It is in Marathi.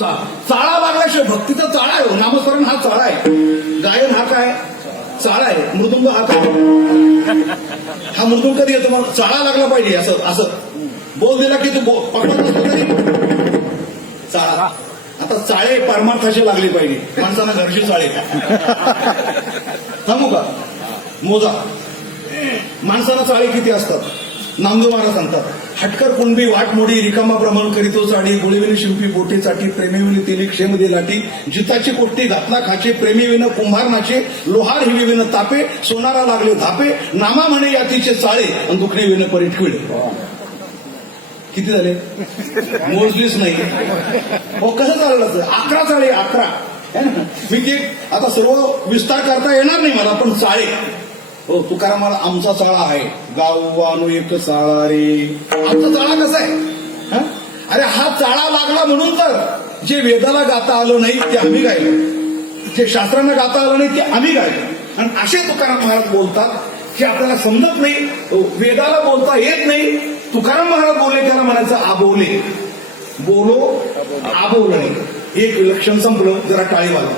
चाळा लागल्याशिवाय भक्तीचा चाळा आहे. नामस्मरण हा चाळा आहे. गायन हा काय चाळा आहे. मृदुंग हा काय हा मृदुंग कधी येतो मग चाळा लागला पाहिजे. असं असं बोल दिला की तू पकडत असतो तरी चाळा. आता चाळे परमार्थाशी लागली पाहिजे. माणसांना घरची चाळे थांबू का मोजा. माणसाला चाळे किती असतात. नामदेव महाराज सांगतात, हटकर कुणबी वाटमोडी रिकामा भ्रमण करीतो चाडी गुळीविनी शिंपी बोटे चाटी प्रेमीविनी तिने क्षेम दे लाटी जिताची कोष्टी घातला खाचे प्रेमीविन कुंभार नाचे लोहार हिवीविन तापे सोनारा लागले धापे नामा म्हणे यातीचे चाळे आणि दुखणे विन परिठविड. किती झाले मोजलीच नाही. हो कसं चाललं 11 चाळे 11. मी ते आता सर्व विस्तार करता येणार नाही मला, पण चाळे हो तुकाराम मला आमचा चाळा आहे. गावानो एक चाळा रे. आमचा चाळा कसा आहे. अरे हा चाळा लागला म्हणून तर जे वेदाला गाता आलं नाही ते आम्ही गायलो, जे शास्त्रांना गाता आलं नाही ते आम्ही गायलो. आणि असे तुकाराम महाराज बोलतात की आपल्याला समजत नाही. वेदाला बोलता येत नाही. तुकाराम महाराज बोलले त्याला म्हणायचं आबोले. बोलो आबोले. एक विलक्षण संपलं. जरा टाळी वाजवा.